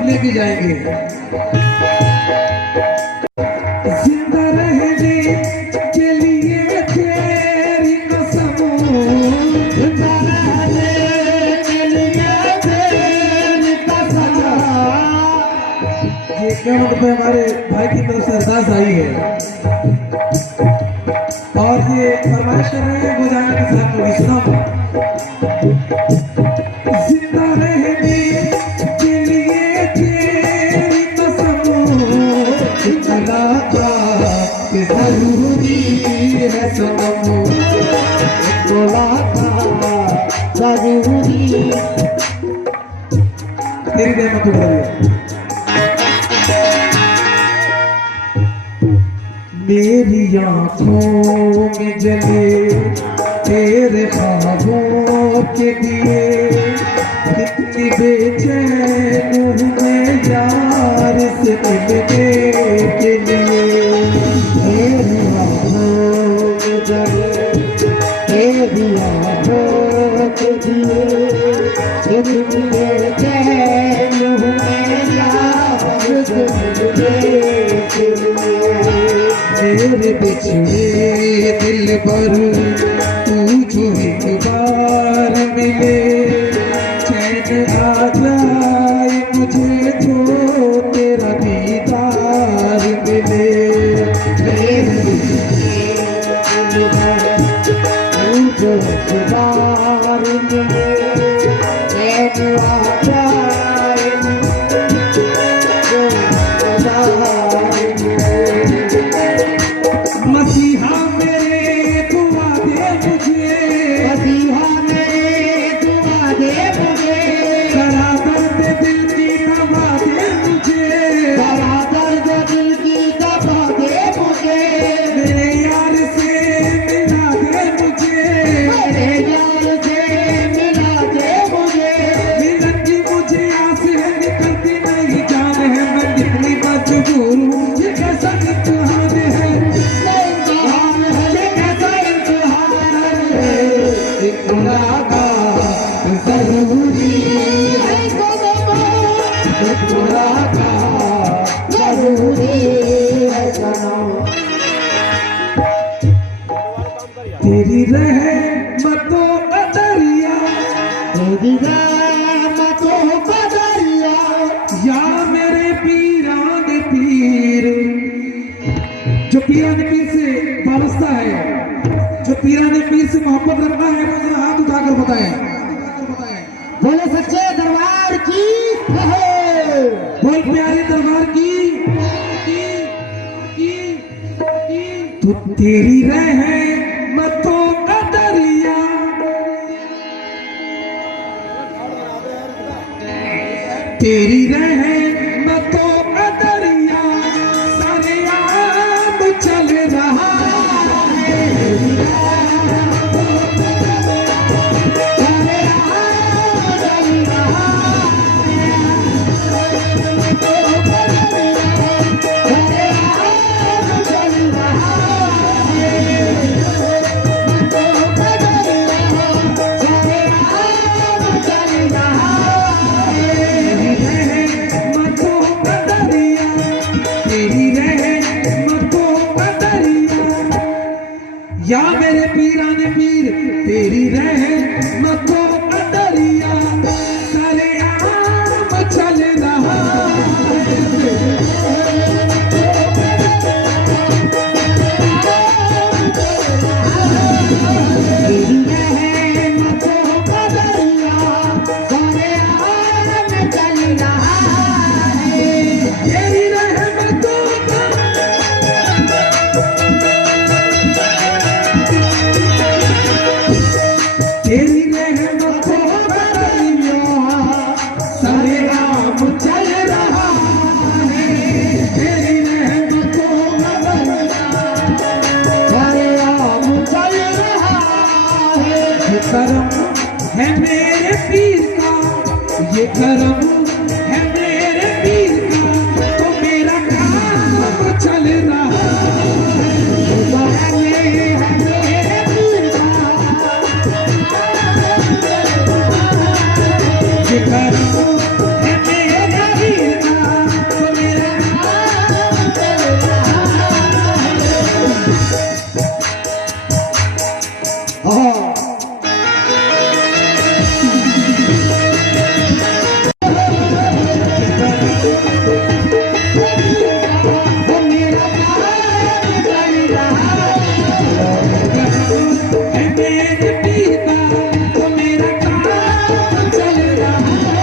लेके जाएंगे। जिंदा रहने के लिए तेरी कसम, जिंदा रहने के लिए तेरी कसम। ये कमेंट पे हमारे भाई की तरफ से अरदास आई है और ये फरमाइश कर रहे हैं गुजारा के साथ लोग सुनो। जिंदा रहने जरूरी है सनम, जरूरी तेरी रहमत मेरी आँखों में जले तेरे ख्वाबों के दिए, कितनी बेचैन हूँ मैं यार से मिलने के लिए। तेरी आँखों में जले तेरी आँखों के दिए, कितनी बेचैन हूँ मैं यार से मिलने के लिए। मेरे बिछड़े दिल पर तू जो एक बार मिले, चैन आ जाए मुझे तो तेरा दीदार मिले। मेरे बिछड़े दिल पर तू जो एक बार मिले, चैन आ जाए मसीहा मेरे दुआ दे मुझे, मसीहा मेरे दुआ दे मुझे, जरा दर्द दिल की दवा दे मुझे, जरा दर्द दिल की दवा दे मुझे। मेरे यार से मिला दे मुझे, मेरे यार से मिला दे मुझे। मिलन की मुझे आस है निकलती नहीं जान है, मैं निकली मजबूर हूँ ये कैसा इम्तिहान है। जरूरी है जरूरी है सनम, तेरी रहमतों का दरिया, तेरी रहमतों का दरिया। या मेरे पीरान पीर, जो पीरान पीर से वाबस्ता है, जो पीरान पीर से मोहब्बत रखना है, वो जरा हाथ उठाकर बताएं। बोले सच्चे दरबार की है, बोल प्यारे दरबार की। तो तेरी रहमतों का दरिया, तेरी रहमतों का दरिया सारे आम चल रहा है। ये करम है मेरे पीर का तो मेरा काम चल रहा ये करम है मेरे पीर का तो मेरा काम चल रहा है।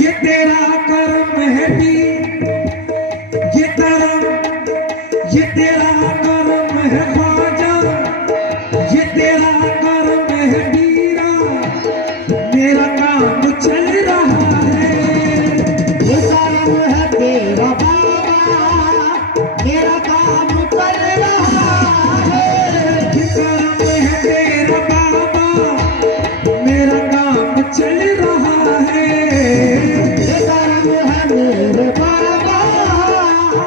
ये तेरा कर्म है पीर, ये तेरा कर्म है ख्वाजा, ये तेरा कर्म है पीरा, मेरा काम चल रहा है। ये कर्म है तेरा बाबा, मेरा काम चल रहा है। ये कर्म है तेरा बाबा, मेरा काम चल रहा है। ये कर्म है मेरे बाबा,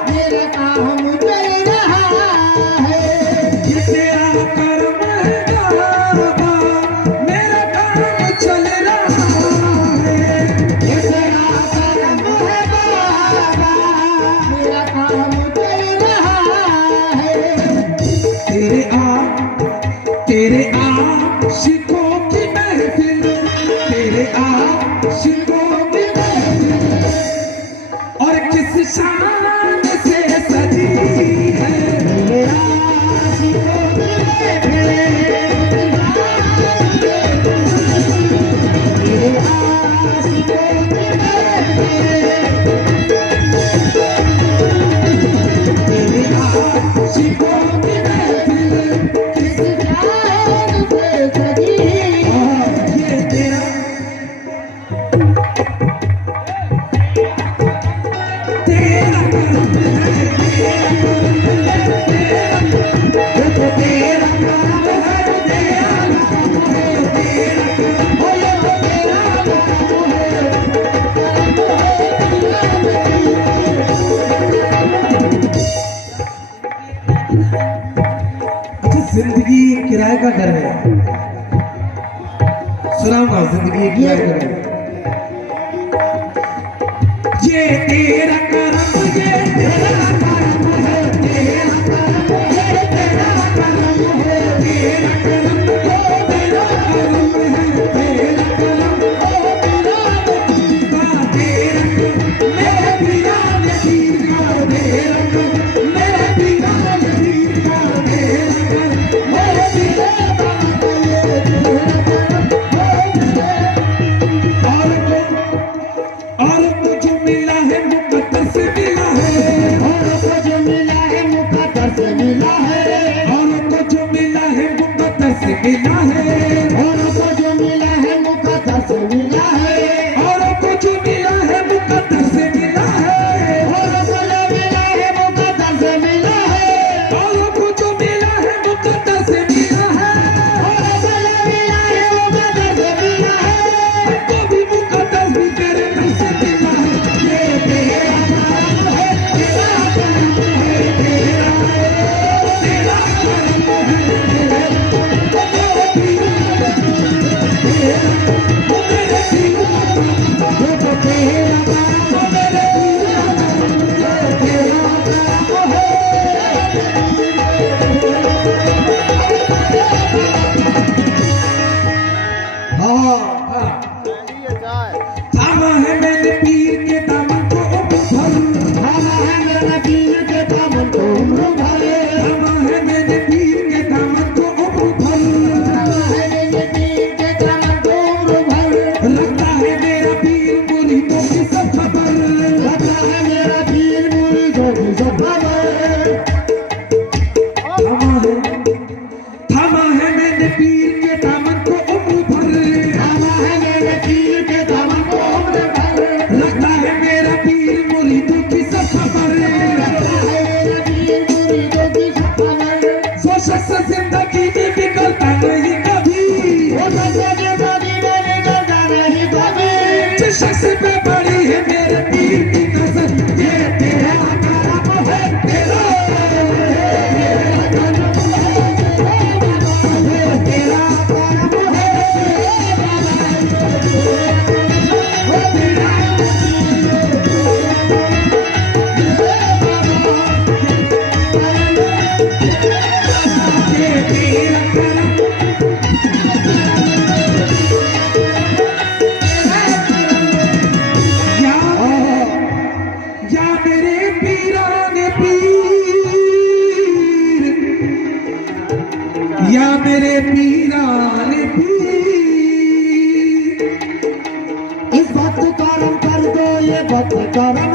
मेरा काम चल रहा है। ये तेरा कर्म है बाबा, मेरा काम चल रहा है। ये तेरा कर्म है बाबा, मेरा काम चल रहा है। तेरे आशिकों की महफिल, तेरे आशिकों की महफिल और किस शान से सजी है। तेरे आशिकों की महफिल, तेरे आशिकों की महफिल, तेरे आशिकों की महफिल किस शान से सजी है। ये तेरा कर्म है, तेरा कर्म है, तेरा अच्छा जिंदगी किराए का घर है। सुनाऊंगा जिंदगी किराए का घर है। ये तेरा कर्म, ये तेरा कर्म है, तेरा कर्म है, तेरा कर्म है, तेरा कर्म है, तेरा कर्म है, तेरा कर्म है, तेरा मेरे पीरा नसीब का, तेरा मेरे पीरा नसीब का, तेरा मेरे पीरा और जो मिला है मुकद्दस मिला है। ये भक्त करम